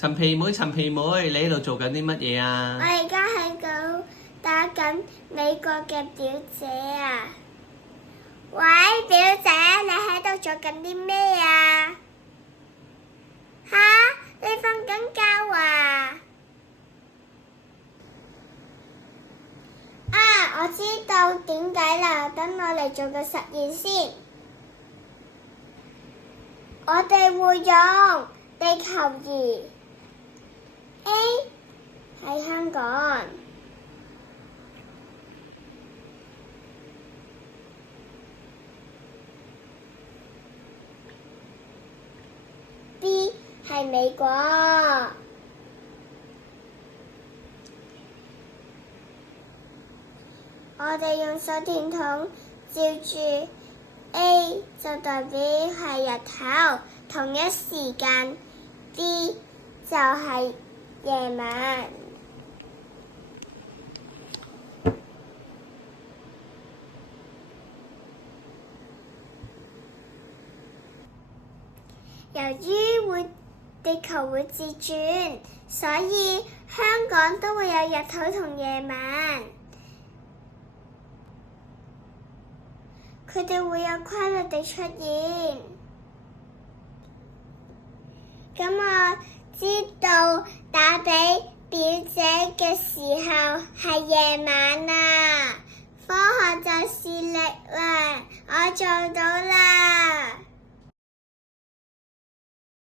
陳皮妹，你喺度做緊啲乜嘢啊？我而家喺度打緊美國嘅表姐啊！喂，表姐，你喺度做緊啲咩啊？吓，你瞓緊覺啊？我知道點解啦，等我嚟做個實驗先。我哋會用地球儀 A 喺香港， B 係美國。我哋用手電筒照住 A 就代表係日頭，同一時間 B 就係夜晚。由於地球會自轉，所以香港都會有日頭同夜晚。佢哋會有規律地出現。咁我知道打俾表姐嘅時候係夜晚啦。科學就是力量，我做到啦！